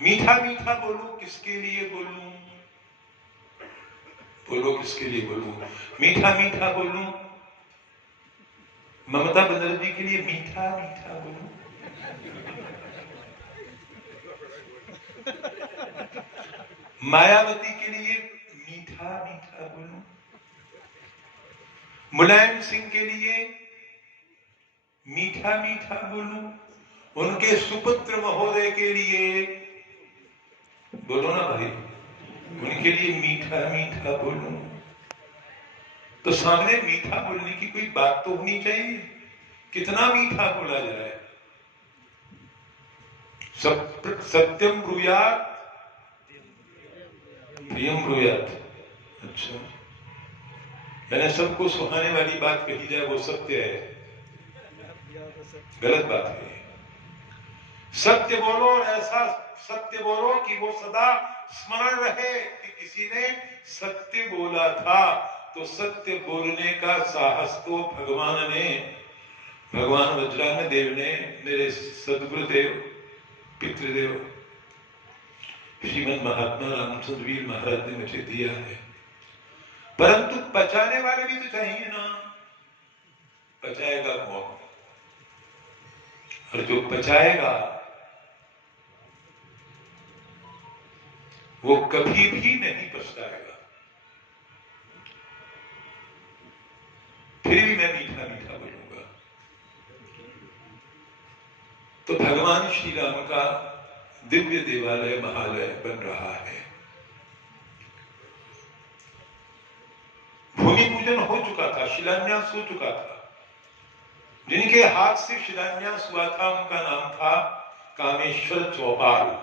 मीठा मीठा बोलूं, किसके लिए बोलूं? बोलो किसके लिए बोलूं? मीठा मीठा बोलूं ममता बनर्जी के लिए मीठा मीठा बोलूं? मायावती के लिए मीठा मीठा बोलूं? मुलायम सिंह के लिए मीठा मीठा बोलूं? उनके सुपुत्र महोदय के लिए बोलो ना भाई, उनके लिए मीठा मीठा बोलूं? तो सामने मीठा बोलने की कोई बात तो होनी चाहिए। कितना मीठा बोला जाए? सत्यम ब्रूयात प्रियम ब्रूयात। अच्छा, मैंने सबको सुहाने वाली बात कही जाए वो सत्य है, गलत बात है। सत्य बोलो और ऐसा सत्य बोलो कि वो सदा स्मरण रहे कि किसी ने सत्य बोला था। तो सत्य बोलने का साहस तो भगवान वज्रांग देव ने, मेरे सदगुरुदेव पितृदेव श्रीमद महात्मा रामचंद्र वीर महाराज ने मुझे दिया है। परंतु पचाने वाले भी तो चाहिए ना। पचाएगा कौन? और जो पचाएगा वो कभी भी नहीं पछताएगा। फिर भी मैं मीठा मीठा बोलूंगा। तो भगवान श्री राम का दिव्य देवालय महालय बन रहा है। भूमि पूजन हो चुका था, शिलान्यास हो चुका था। जिनके हाथ से शिलान्यास हुआ था उनका नाम था कामेश्वर चौपाल।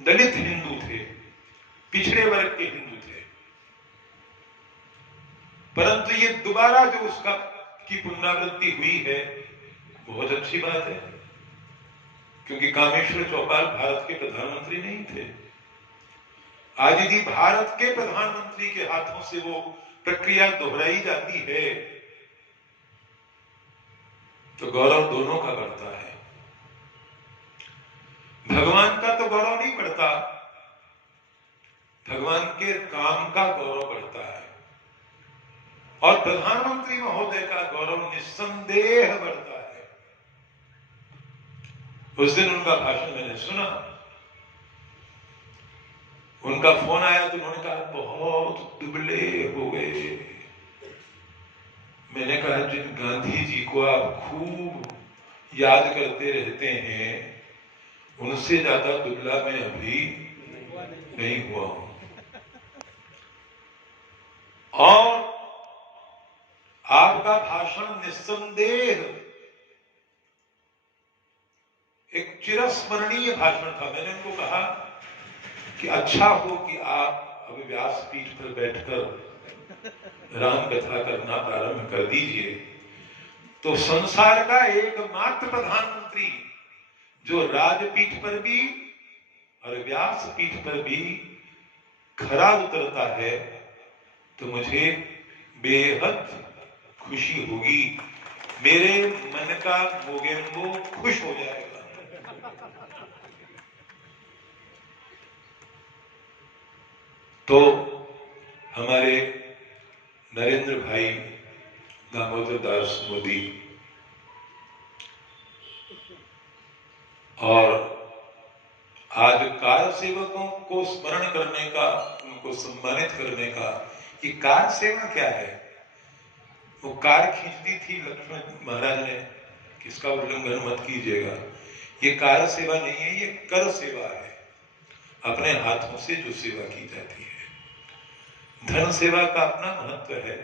दलित हिंदू थे, पिछड़े वर्ग के हिंदू थे। परंतु ये दोबारा जो उसका की पुनरावृत्ति हुई है बहुत अच्छी बात है, क्योंकि कामेश्वर चौपाल भारत के प्रधानमंत्री नहीं थे। आज यदि भारत के प्रधानमंत्री के हाथों से वो प्रक्रिया दोहराई जाती है तो गौरव दोनों का बढ़ता है। भगवान का तो गौरव नहीं बढ़ता, भगवान के काम का गौरव बढ़ता है। और प्रधानमंत्री महोदय का गौरव निस्संदेह बढ़ता है। उस दिन उनका भाषण मैंने सुना, उनका फोन आया तो उन्होंने कहा बहुत दुबले हो गए। मैंने कहा जिन गांधी जी को आप खूब याद करते रहते हैं उनसे ज्यादा दुबला मैं अभी नहीं हुआ हूं। और आपका भाषण निस्संदेह एक चिरस्मरणीय भाषण था। मैंने उनको कहा कि अच्छा हो कि आप अभी व्यासपीठ पर बैठकर राम कथा करना प्रारंभ कर दीजिए। तो संसार का एकमात्र प्रधानमंत्री जो राजपीठ पर भी और व्यासपीठ पर भी खरा उतरता है तो मुझे बेहद खुशी होगी, मेरे मन का मोगेम्बो खुश हो जाएगा। तो हमारे नरेंद्र भाई दामोदर दास मोदी और आज कार सेवकों को स्मरण करने का, उनको सम्मानित करने का, ये कार सेवा क्या है? वो कार खींचती थी लक्ष्मण महाराज ने, किसका उल्लंघन मत कीजिएगा। ये कार सेवा नहीं है, ये कर सेवा है। अपने हाथों से जो सेवा की जाती है, धन सेवा का अपना महत्व है,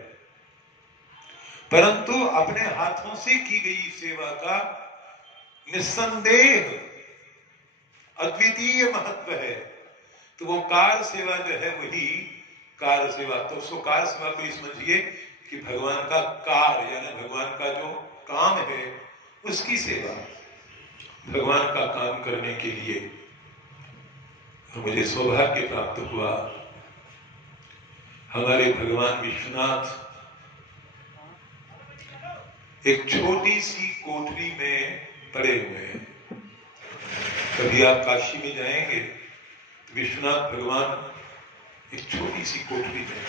परंतु अपने हाथों से की गई सेवा का निस्संदेह अद्वितीय महत्व है। तो वो कार सेवा जो है वही कार सेवा। तो उसको कार सेवा को समझिए कि भगवान का कार्य यानी भगवान का जो काम है उसकी सेवा, भगवान का काम करने के लिए मुझे सौभाग्य प्राप्त हुआ। हमारे भगवान विश्वनाथ एक छोटी सी कोठरी में पड़े हुए हैं। कभी आप काशी में जाएंगे तो विश्वनाथ भगवान एक छोटी सी कोठरी में,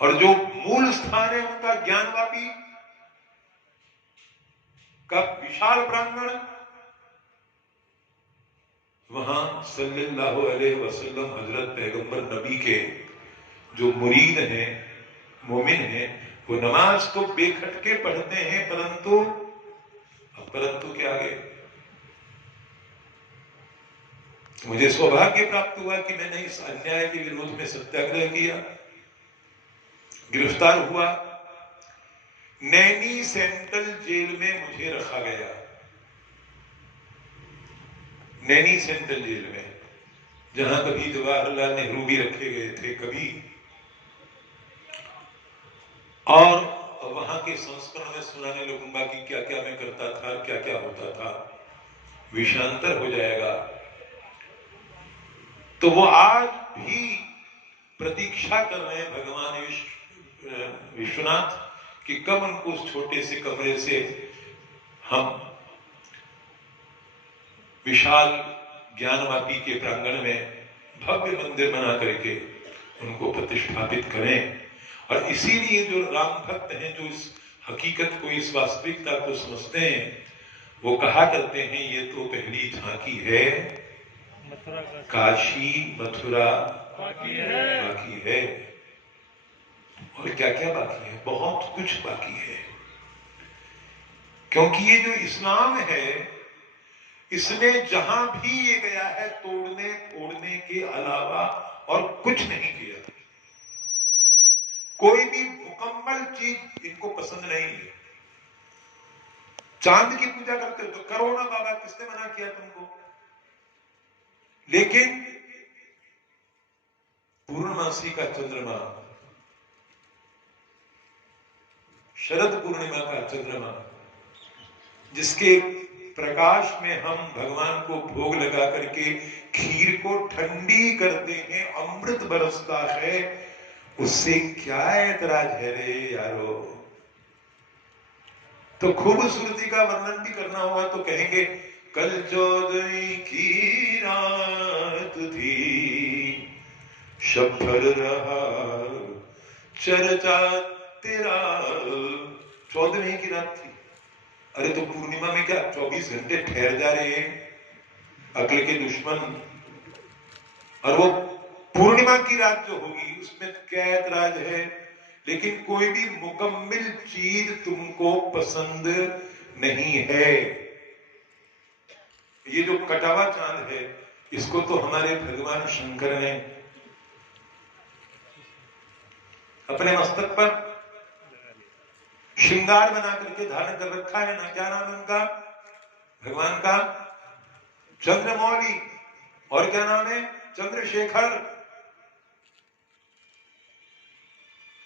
और जो मूल स्थान है उनका ज्ञानवापी का विशाल प्रांगण, वहां सल्लल्लाहु अलैहि वसल्लम हजरत पैगंबर नबी के जो मुरीद हैं, मोमिन हैं, वो नमाज तो बेखटके पढ़ते हैं, परंतु के आगे मुझे सौभाग्य प्राप्त हुआ कि मैंने इस अन्याय के विरोध में सत्याग्रह किया, गिरफ्तार हुआ, नैनी सेंट्रल जेल में मुझे रखा गया। नैनी सेंट्रल जेल में, जहां कभी जवाहरलाल नेहरू भी रखे गए थे कभी, और वहां के संस्करण में सुनाने लगूंगा कि क्या क्या मैं करता था, क्या क्या होता था, विषांतर हो जाएगा। तो वो आज भी प्रतीक्षा कर रहे हैं भगवान विश्वनाथ कि कब उनको उस छोटे से कमरे से हम विशाल ज्ञानवापी के प्रांगण में भव्य मंदिर बना करके उनको प्रतिष्ठापित करें। और इसीलिए जो राम भक्त हैं, जो इस हकीकत को, इस वास्तविकता को समझते हैं, वो कहा करते हैं ये तो पहली झांकी है, काशी मथुरा बाकी है। और क्या क्या बाकी है? बहुत कुछ बाकी है, क्योंकि ये जो इस्लाम है, इसने जहां भी ये गया है तोड़ने फोड़ने के अलावा और कुछ नहीं किया। कोई भी मुकम्मल चीज इनको पसंद नहीं है। चांद की पूजा करते हो तो करो ना बाबा, किसने मना किया तुमको? लेकिन पूर्णमासी का चंद्रमा, शरद पूर्णिमा का चंद्रमा, जिसके प्रकाश में हम भगवान को भोग लगा करके खीर को ठंडी करते हैं, अमृत बरसता है, उससे क्या ऐतराज है रे यारो? तो खूबसूरती का वर्णन भी करना हुआ तो कहेंगे कल 14वीं की रात थी, शब्द रहा चर्चा तेरा। 14वीं की रात थी। अरे तो पूर्णिमा में क्या 24 घंटे ठहर जा रहे हैं अकल के दुश्मन? और वो पूर्णिमा की रात जो होगी उसमें क्या ऐतराज है? लेकिन कोई भी मुकम्मिल चीज तुमको पसंद नहीं है। ये जो कटावा चांद है, इसको तो हमारे भगवान शंकर ने अपने मस्तक पर श्रृंगार बना करके धारण कर रखा है ना। क्या नाम है उनका? भगवान का चंद्रमौली। और क्या नाम है? चंद्रशेखर।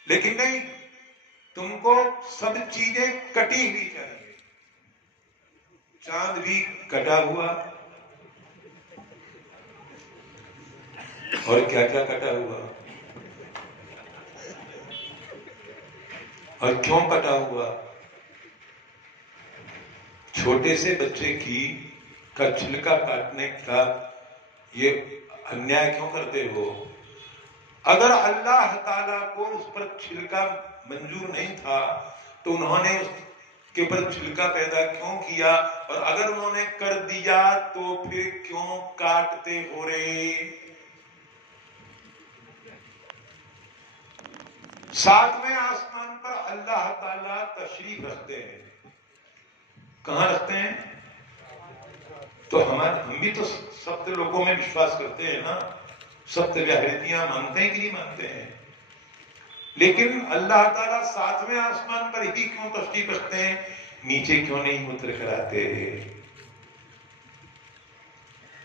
लेकिन नहीं, तुमको सब चीजें कटी हुई चाहिए। चांद भी कटा हुआ, और क्या क्या कटा हुआ, और क्यों कटा हुआ? छोटे से बच्चे का छिलका काटने का ये अन्याय क्यों करते हो? अगर अल्लाह ताला को उस पर छिलका मंजूर नहीं था तो उन्होंने उसके ऊपर छिलका पैदा क्यों किया? और अगर उन्होंने कर दिया तो फिर क्यों काटते हो रे? सातवें आसमान पर अल्लाह ताला तशरीफ रखते हैं। कहां रखते हैं? तो हम भी तो सप्त लोगों में विश्वास करते हैं ना, सप्त व्याहृतियां मानते हैं कि नहीं मानते हैं? लेकिन अल्लाह ताला सातवें आसमान पर ही क्यों तशरीफ रखते हैं? नीचे क्यों नहीं उतर कर आते?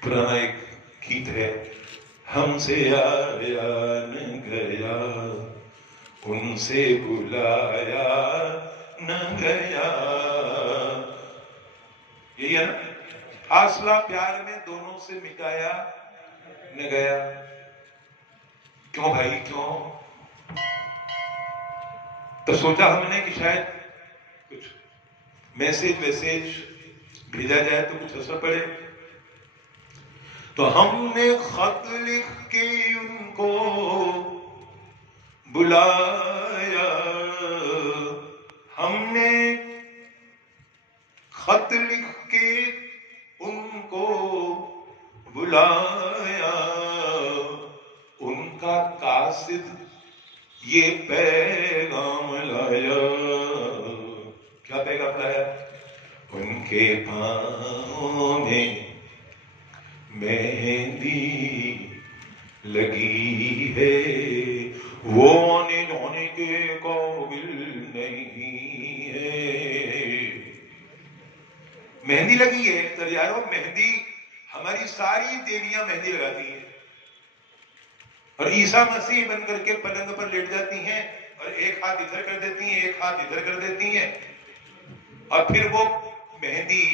पुराना एक गीत है, हमसे आया न गया, उनसे बुलाया न गया। यही है ना? फासला प्यार में दोनों से मिटाया न गया। क्यों भाई, क्यों? तो सोचा हमने कि शायद कुछ मैसेज भेजा जाए तो कुछ असर पड़े। तो हमने खत लिख के उनको बुलाया, हमने खत लिख के उनको बुलाया, उनका कासिद ये पैगाम लाया। क्या पैगाम लाया? उनके पाँव में मेहंदी लगी है, वो आने जाने के काबिल नहीं है। मेहंदी लगी है। तो यारो, मेहंदी हमारी सारी देवियां मेहंदी लगाती हैं और ईसा मसीह बन करके पलंग पर लेट जाती हैं और एक हाथ इधर कर देती हैं, एक हाथ इधर कर देती हैं, और फिर वो मेहंदी,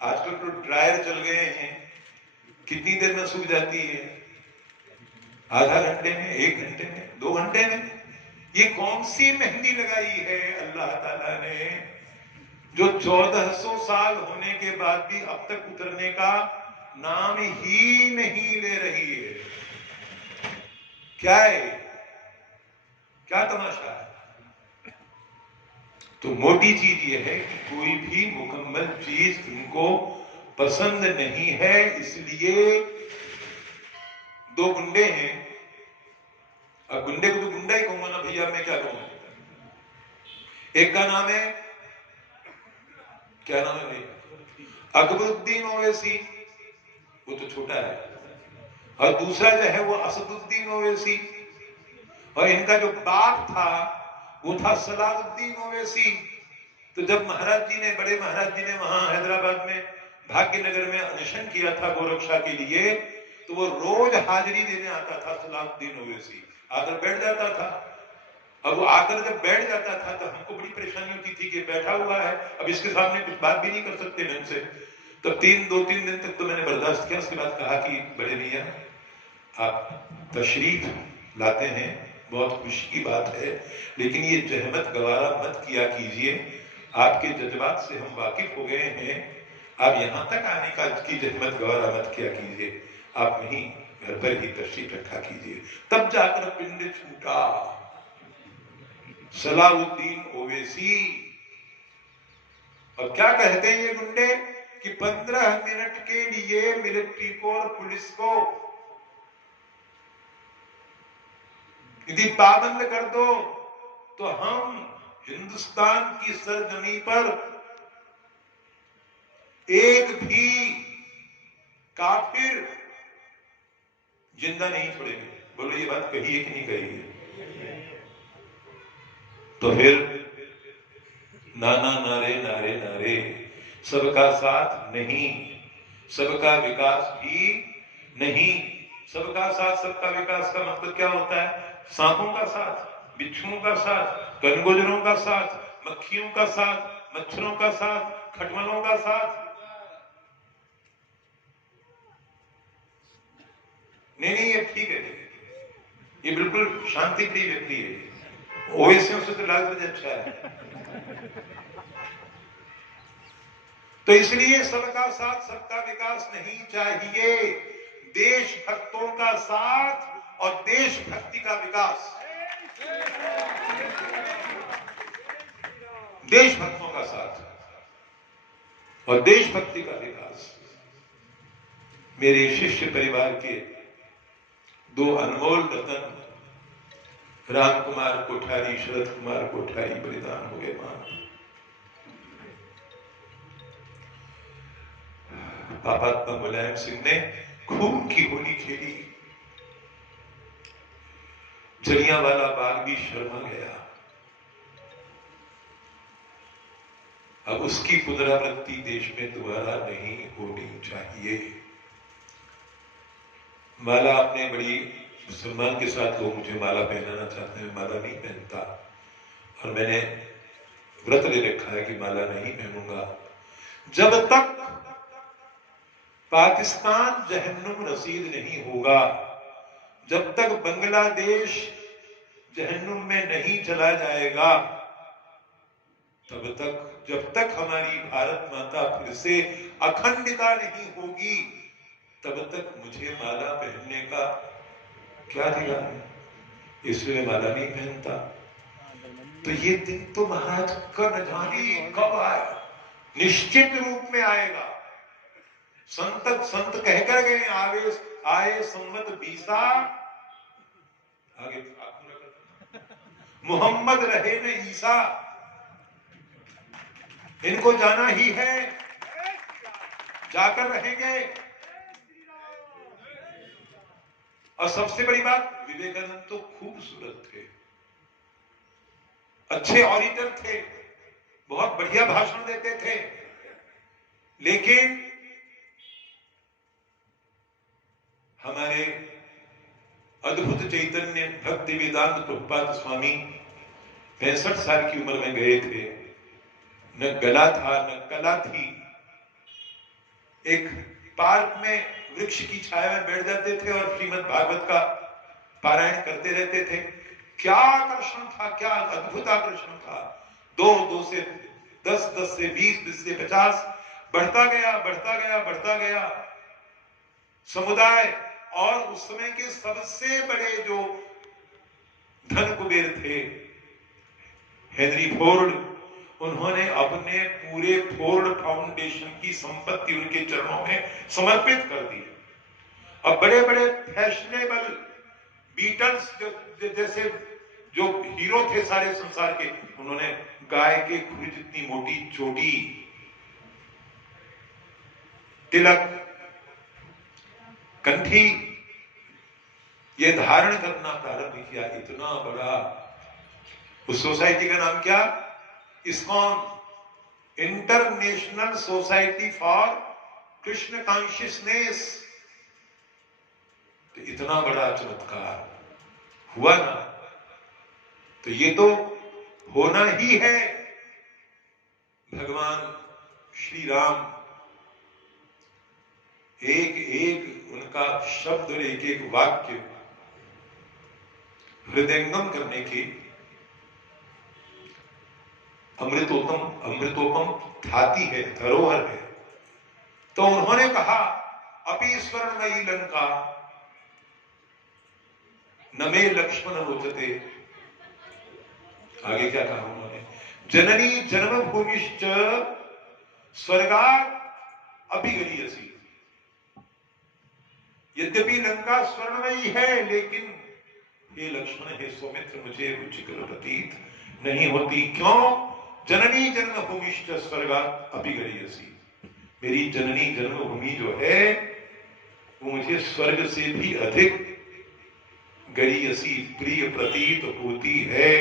आजकल तो ड्रायर चल गए हैं, कितनी देर में सूख जाती है? आधा घंटे में, 1 घंटे में, 2 घंटे में। ये कौन सी मेहंदी लगाई है अल्लाह ताला ने, जो 1400 साल होने के बाद भी अब तक उतरने का नाम ही नहीं ले रही है? क्या है? क्या तमाशा है? तो मोटी चीज ये है कि कोई भी मुकम्मल चीज तुमको पसंद नहीं है, इसलिए 2 गुंडे हैं। अब गुंडे को तो गुंडा ही कहूंगा ना भैया, मैं क्या कहूंगा। एक का नाम है, क्या नाम है भैया? अकबरुद्दीन ओवैसी, वो तो छोटा है, और दूसरा जो है वो असदुद्दीन ओवैसी, और इनका जो बाप था वो था सलाहुद्दीन ओवैसी। तो जब महाराज जी ने, बड़े महाराज जी ने वहां हैदराबाद में भाग्यनगर में अनशन किया था गोरक्षा के लिए, तो वो रोज हाजिरी देने आता था सलाहुद्दीन ओवैसी, आकर बैठ जाता था। अब वो आकर जब बैठ जाता था तो हमको बड़ी परेशानी होती थी कि बैठा हुआ है, अब इसके सामने कुछ बात भी नहीं कर सकते ढंग से। तो 2-3 दिन तक तो मैंने बर्दाश्त किया। उसके बाद कहा कि बड़े मियां, आप तशरीफ लाते हैं, बहुत खुशी की बात है, लेकिन ये जहमत गवारा मत किया कीजिए। आपके जज्बात से हम वाकिफ हो गए हैं, आप यहां तक आने का की जहमत गवारा मत किया कीजिए, आप वहीं घर पर ही तशरीफ रखा कीजिए। तब जाकर पिंड छूटा सलाहुद्दीन ओवैसी। और क्या कहते हैं ये गुंडे कि 15 मिनट के लिए मिलिट्री को और पुलिस को यदि पाबंद कर दो तो हम हिंदुस्तान की सरजमी पर एक भी काफिर जिंदा नहीं छोड़ेंगे। बोलो, ये बात कही है कि नहीं कही है? तो फिर नाना नारे नारे नारे, सबका साथ नहीं, सबका विकास भी नहीं। सबका साथ सबका विकास का मतलब क्या होता है? सांपों का साथ, बिच्छुओं का साथ, कनगोजरों का साथ, मक्खियों का साथ, मच्छरों का साथ, खटमलों का साथ नहीं, ये ठीक है, ये बिल्कुल शांति प्रिय व्यक्ति है, ओवैसियों से तो लाख बजे अच्छा है। तो इसलिए सबका साथ सबका विकास नहीं चाहिए, देशभक्तों का साथ और देशभक्ति का विकास। देशभक्तों का साथ और देशभक्ति का विकास। मेरे शिष्य परिवार के 2 अनमोल रतन राम कुमार कोठारी, शरद कुमार कोठारी बलिदान हो गए वहां। पापात्मा मुलायम सिंह ने खून की होली खेली, जलियांवाला बाग भी शर्मा गया। अब उसकी पुनरावृत्ति देश में दोबारा नहीं होनी चाहिए। माला आपने बड़ी सम्मान के साथ लोग मुझे माला पहनाना चाहते हैं, माला नहीं पहनता, और मैंने व्रत ले रखा है कि माला नहीं पहनूंगा जब तक पाकिस्तान जहन्नुम रसीद नहीं होगा, जब तक बांग्लादेश जहन्नुम में नहीं चला जाएगा, तब तक, जब तक हमारी भारत माता फिर से अखंडता नहीं होगी, तब तक मुझे माला पहनने का क्या अधिकार है, इसलिए माला नहीं पहनता। तो ये दिन तो महाराज का न जाने कब आएगा, निश्चित रूप में आएगा। संत कहकर गए, आए संवत 20 आगे मोहम्मद रहे न ईसा, इनको जाना ही है, जाकर रहेंगे। और सबसे बड़ी बात, विवेकानंद तो खूबसूरत थे, अच्छे ऑडिटर थे, बहुत बढ़िया भाषण देते थे, लेकिन हमारे अद्भुत चैतन्य भक्ति वेदांत प्रभुपाद स्वामी 65 साल की उम्र में गए थे, न गला था न कला थी। एक पार्क में वृक्ष की छाया में बैठ जाते थे और श्रीमद् भागवत का पारायण करते रहते थे। क्या आकर्षण था, क्या अद्भुत आकर्षण था। 2 से 10, 10 से 20, 20 से 50 बढ़ता गया, बढ़ता गया, बढ़ता गया समुदाय। और उस समय के सबसे बड़े जो धन कुबेर थे, हेनरी फोर्ड, उन्होंने अपने पूरे फोर्ड फाउंडेशन की संपत्ति उनके चरणों में समर्पित कर दी। अब बड़े बड़े फैशनेबल बीटल्स जैसे जो हीरो थे सारे संसार के, उन्होंने गाय के खुर जितनी मोटी चोटी, तिलक, कंठी ये धारण करना प्रारंभ किया। इतना बड़ा, उस सोसाइटी का नाम क्या, ISKCON, international society for Krishna consciousness. तो इतना बड़ा चमत्कार हुआ ना, तो ये तो होना ही है। भगवान श्री राम एक एक उनका शब्द और एक एक वाक्य हृदयंगम करने की अमृतोपम थाती है, धरोहर है। तो उन्होंने कहा, अपि स्वर्णमयी लंका न मे लक्ष्मण रोचते। आगे क्या कहा उन्होंने, जननी जन्मभूमिश्च स्वर्गात् अभिगरीयसी। यद्यपि लंका स्वर्णमयी है, लेकिन हे लक्ष्मण, हे सौमित्र, मुझे रुचिकर प्रतीत नहीं होती। क्यों? जननी जन्मभूमिश्च स्वर्गात् अभिगरीयसी। मेरी जननी जन्मभूमि जो है वो मुझे स्वर्ग से भी अधिक गरीयसी, प्रिय प्रतीत होती है।